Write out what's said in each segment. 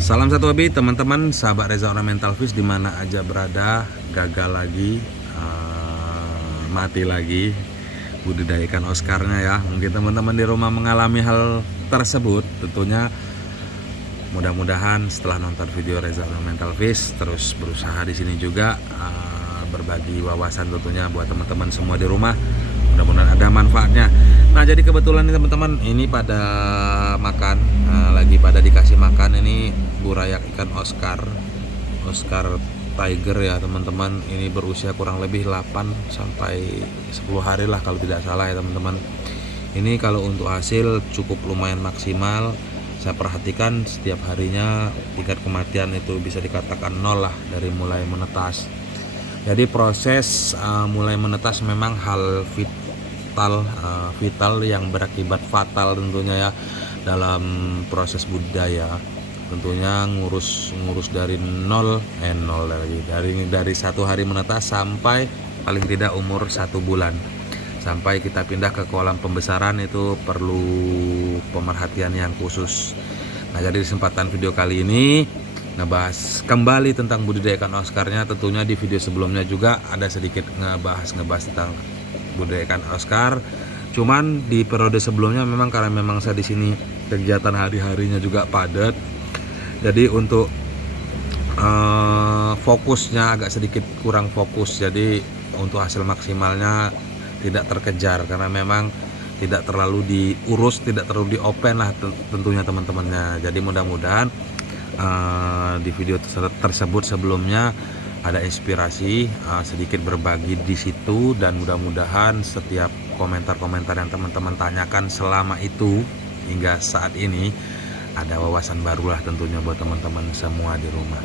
Salam satu hobi teman-teman, sahabat Reza Ornamental Fish dimana aja berada, gagal lagi, mati lagi budidaya ikan Oscarnya ya. Mungkin teman-teman di rumah mengalami hal tersebut. Tentunya mudah-mudahan setelah nonton video Reza Ornamental Fish terus berusaha di sini juga berbagi wawasan tentunya buat teman-teman semua di rumah. Mudah-mudahan ada manfaatnya. Nah, jadi kebetulan nih teman-teman, ini pada makan, lagi pada dikasih makan ini burayak ikan Oscar Tiger ya teman-teman. Ini berusia kurang lebih 8 sampai 10 hari lah kalau tidak salah ya teman-teman. Ini kalau untuk hasil cukup lumayan maksimal. Saya perhatikan setiap harinya tingkat kematian itu bisa dikatakan nol lah dari mulai menetas. Jadi proses mulai menetas memang hal vital yang berakibat fatal tentunya ya dalam proses budidaya. Tentunya ngurus dari nol lagi dari 1 hari menetas sampai paling tidak umur 1 bulan, sampai kita pindah ke kolam pembesaran itu perlu pemerhatian yang khusus. Nah, jadi di kesempatan video kali ini ngebahas kembali tentang budidaya ikan Oscarnya. Tentunya di video sebelumnya juga ada sedikit ngebahas tentang budidaya ikan Oscar. Cuman di periode sebelumnya memang karena memang saya di sini kegiatan hari-harinya juga padat. Jadi untuk fokusnya agak sedikit kurang fokus. Jadi untuk hasil maksimalnya tidak terkejar karena memang tidak terlalu diurus, tidak terlalu diopen lah tentunya teman-temannya. Jadi mudah-mudahan di video tersebut sebelumnya ada inspirasi sedikit berbagi di situ, dan mudah-mudahan setiap komentar-komentar yang teman-teman tanyakan selama itu hingga saat ini ada wawasan baru lah tentunya buat teman-teman semua di rumah.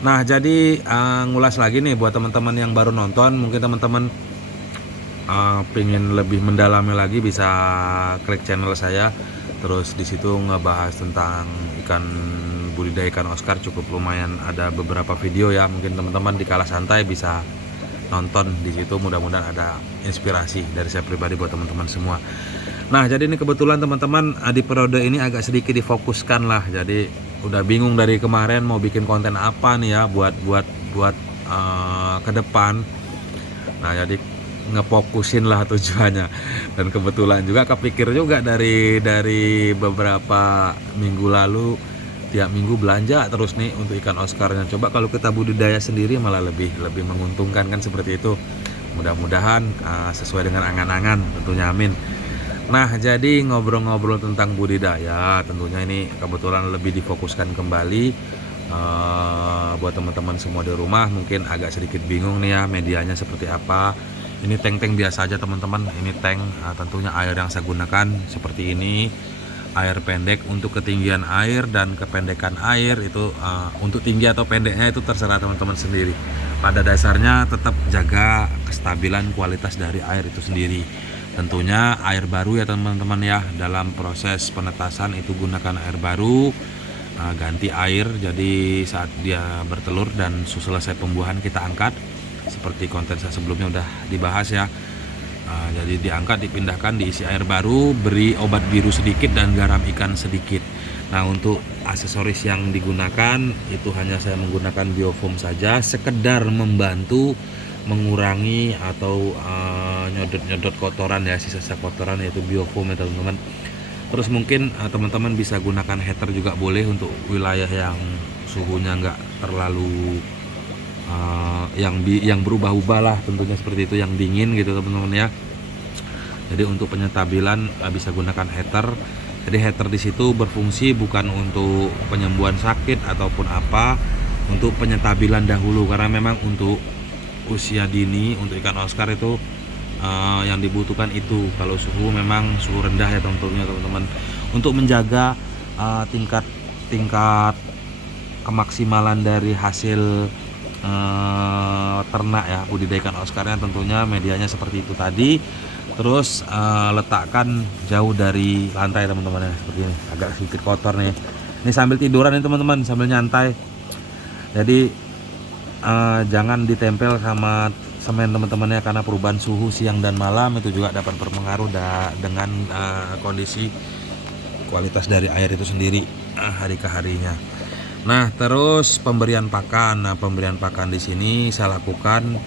Nah, jadi ngulas lagi nih buat teman-teman yang baru nonton, mungkin teman-teman pengen lebih mendalami lagi bisa klik channel saya. Terus di situ ngebahas tentang budidaya ikan Oscar cukup lumayan, ada beberapa video ya. Mungkin teman-teman di kala santai bisa nonton di situ, mudah-mudahan ada inspirasi dari saya pribadi buat teman-teman semua. Nah, jadi ini kebetulan teman-teman di periode ini agak sedikit difokuskan lah. Jadi udah bingung dari kemarin mau bikin konten apa nih ya buat ke depan. Nah, jadi ngefokusin lah tujuannya, dan kebetulan juga kepikir juga dari beberapa minggu lalu, tiap minggu belanja terus nih untuk ikan Oscarnya. Coba kalau kita budidaya sendiri malah lebih menguntungkan kan, seperti itu. Mudah-mudahan sesuai dengan angan-angan tentunya, amin. Nah, jadi ngobrol-ngobrol tentang budidaya tentunya ini kebetulan lebih difokuskan kembali buat teman-teman semua di rumah. Mungkin agak sedikit bingung nih ya medianya seperti apa. Ini tank biasa aja teman-teman. Ini tank, tentunya air yang saya gunakan seperti ini, air pendek. Untuk ketinggian air dan kependekan air itu untuk tinggi atau pendeknya itu terserah teman-teman sendiri. Pada dasarnya tetap jaga kestabilan kualitas dari air itu sendiri. Tentunya air baru ya teman-teman ya, dalam proses penetasan itu gunakan air baru, ganti air. Jadi saat dia bertelur dan selesai pembuahan kita angkat, seperti konten saya sebelumnya udah dibahas ya. Jadi diangkat, dipindahkan, diisi air baru, beri obat biru sedikit dan garam ikan sedikit. Nah, untuk aksesoris yang digunakan itu hanya saya menggunakan biofoam saja, sekedar membantu mengurangi atau nyodot kotoran ya, sisa-sisa kotoran, yaitu biofoam ya teman-teman. Terus mungkin teman-teman bisa gunakan heater juga boleh untuk wilayah yang suhunya nggak terlalu yang berubah-ubah lah tentunya, seperti itu, yang dingin gitu teman-teman ya. Jadi untuk penyetabilan bisa gunakan heater. Jadi heater di situ berfungsi bukan untuk penyembuhan sakit ataupun apa, untuk penyetabilan dahulu, karena memang untuk usia dini untuk ikan Oscar itu yang dibutuhkan itu kalau suhu memang suhu rendah ya tentunya teman-teman, untuk menjaga tingkat kemaksimalan dari hasil ternak ya budidaya ikan Oscarnya. Tentunya medianya seperti itu tadi. Terus letakkan jauh dari lantai teman-teman ya, seperti ini, agak sedikit kotor nih. Ini sambil tiduran nih teman-teman, sambil nyantai. Jadi jangan ditempel sama semen teman-teman ya, karena perubahan suhu siang dan malam itu juga dapat berpengaruh dengan kondisi kualitas dari air itu sendiri hari ke harinya. Nah, terus pemberian pakan. Nah, pemberian pakan di sini saya lakukan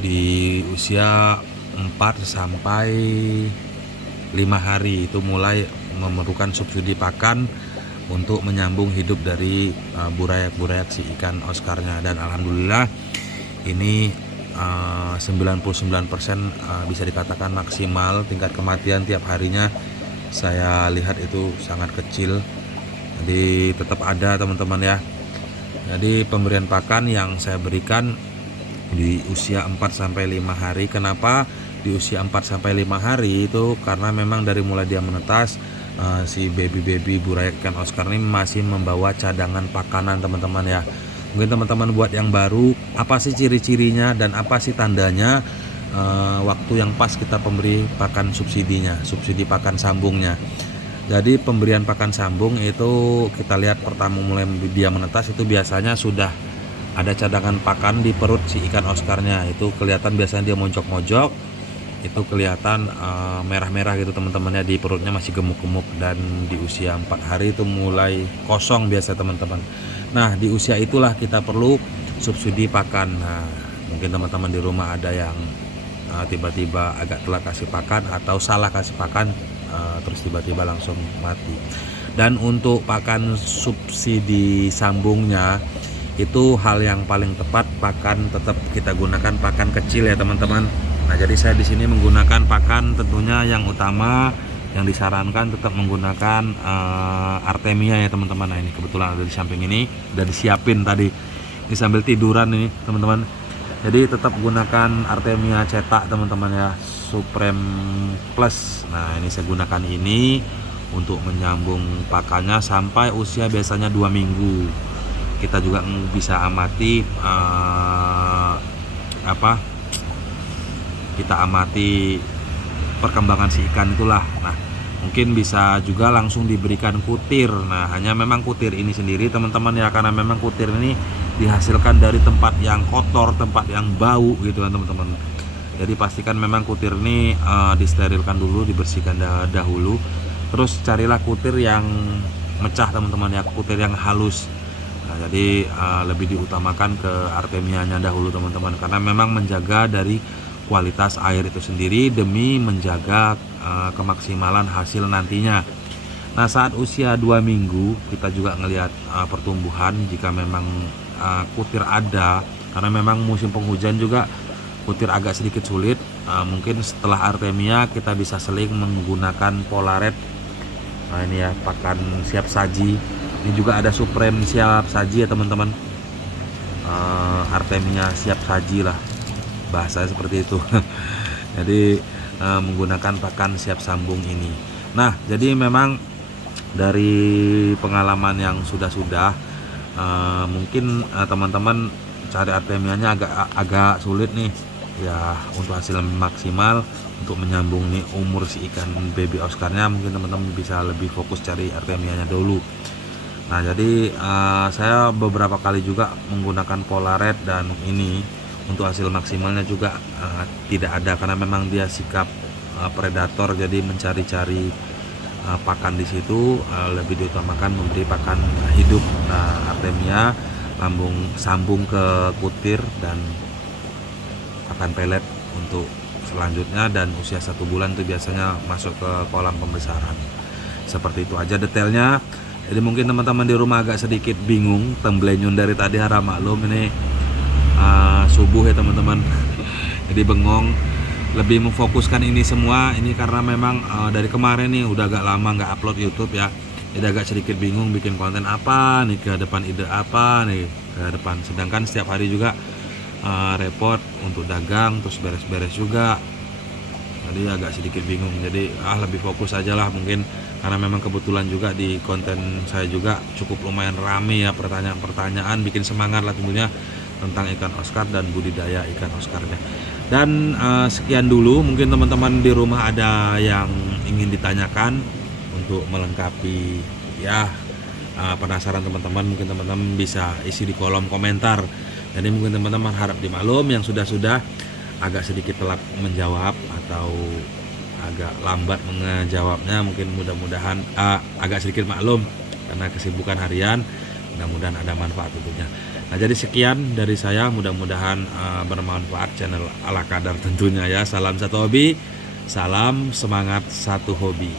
di usia 4 sampai 5 hari. Itu mulai memerlukan subsidi pakan untuk menyambung hidup dari burayak-burayak si ikan Oscarnya, dan alhamdulillah ini 99% bisa dikatakan maksimal. Tingkat kematian tiap harinya saya lihat itu sangat kecil. Jadi tetap ada teman-teman ya. Jadi pemberian pakan yang saya berikan di usia 4 sampai 5 hari. Kenapa di usia 4 sampai 5 hari itu? Karena memang dari mulai dia menetas si baby burayak ikan Oscar ini masih membawa cadangan pakanan teman-teman ya. Mungkin teman-teman buat yang baru, apa sih ciri-cirinya dan apa sih tandanya waktu yang pas kita pemberi pakan subsidi pakan sambungnya. Jadi pemberian pakan sambung itu kita lihat pertama mulai dia menetas itu biasanya sudah ada cadangan pakan di perut si ikan Oscarnya. Itu kelihatan biasanya dia mojok-mojok, itu kelihatan merah-merah gitu teman-temannya, di perutnya masih gemuk-gemuk, dan di usia 4 hari itu mulai kosong biasa teman-teman. Nah, di usia itulah kita perlu subsidi pakan. Nah, mungkin teman-teman di rumah ada yang tiba-tiba agak telat kasih pakan atau salah kasih pakan, terus tiba-tiba langsung mati. Dan untuk pakan subsidi sambungnya itu hal yang paling tepat, pakan tetap kita gunakan pakan kecil ya teman-teman. Nah, jadi saya di sini menggunakan pakan, tentunya yang utama yang disarankan tetap menggunakan Artemia ya teman-teman. Nah, ini kebetulan ada di samping ini, udah disiapin tadi. Ini sambil tiduran ini teman-teman. Jadi tetap gunakan Artemia cetak teman-teman ya, Supreme Plus. Nah, ini saya gunakan ini untuk menyambung pakannya sampai usia biasanya 2 minggu. Kita juga bisa amati kita amati perkembangan si ikan itulah. Nah, mungkin bisa juga langsung diberikan kutir. Nah, hanya memang kutir ini sendiri teman-teman ya, karena memang kutir ini dihasilkan dari tempat yang kotor, tempat yang bau gitu kan teman-teman. Jadi pastikan memang kutir ini disterilkan dulu, dibersihkan dahulu. Terus carilah kutir yang mecah teman-teman ya, kutir yang halus. Nah, jadi lebih diutamakan ke Artemianya dahulu teman-teman, karena memang menjaga dari kualitas air itu sendiri demi menjaga kemaksimalan hasil nantinya. Nah, saat usia 2 minggu kita juga ngelihat pertumbuhan. Jika memang kutir ada, karena memang musim penghujan juga kutir agak sedikit sulit, mungkin setelah Artemia kita bisa seling menggunakan Polaret. Nah, ini ya pakan siap saji. Ini juga ada Supreme siap saji ya teman-teman. Artemia siap saji lah bahasanya seperti itu. Jadi menggunakan pakan siap sambung ini. Nah, jadi memang dari pengalaman yang sudah mungkin teman-teman cari Artemianya agak sulit nih ya untuk hasil maksimal. Untuk menyambung nih umur si ikan baby Oscarnya, mungkin teman-teman bisa lebih fokus cari Artemianya dulu. Nah, jadi saya beberapa kali juga menggunakan Polaret, dan ini untuk hasil maksimalnya juga tidak ada, karena memang dia sikap predator, jadi mencari-cari pakan di situ. Lebih diutamakan memberi pakan hidup. Nah, Artemia sambung ke kutir dan pakan pelet untuk selanjutnya, dan usia 1 bulan itu biasanya masuk ke kolam pembesaran. Seperti itu aja detailnya. Jadi mungkin teman-teman di rumah agak sedikit bingung, temblenyun dari tadi, harap maklum ini subuh ya teman-teman. Jadi bengong, lebih memfokuskan ini semua ini karena memang dari kemarin nih udah agak lama nggak upload YouTube ya. Jadi agak sedikit bingung bikin konten apa nih ke depan, ide apa nih ke depan. Sedangkan setiap hari juga repot untuk dagang, terus beres-beres juga. Jadi agak sedikit bingung. Jadi lebih fokus aja lah mungkin, karena memang kebetulan juga di konten saya juga cukup lumayan rame ya, pertanyaan-pertanyaan, bikin semangat lah tentunya tentang ikan Oscar dan budidaya ikan Oscarnya. Dan sekian dulu, mungkin teman-teman di rumah ada yang ingin ditanyakan untuk melengkapi ya, penasaran teman-teman, mungkin teman-teman bisa isi di kolom komentar. Jadi mungkin teman-teman harap dimaklum yang sudah agak sedikit telat menjawab atau agak lambat menjawabnya, mungkin mudah-mudahan agak sedikit maklum karena kesibukan harian. mudah-mudahan ada manfaat tentunya. Nah, jadi sekian dari saya, mudah-mudahan bermanfaat channel ala kadar tentunya ya. Salam satu hobi, salam semangat satu hobi.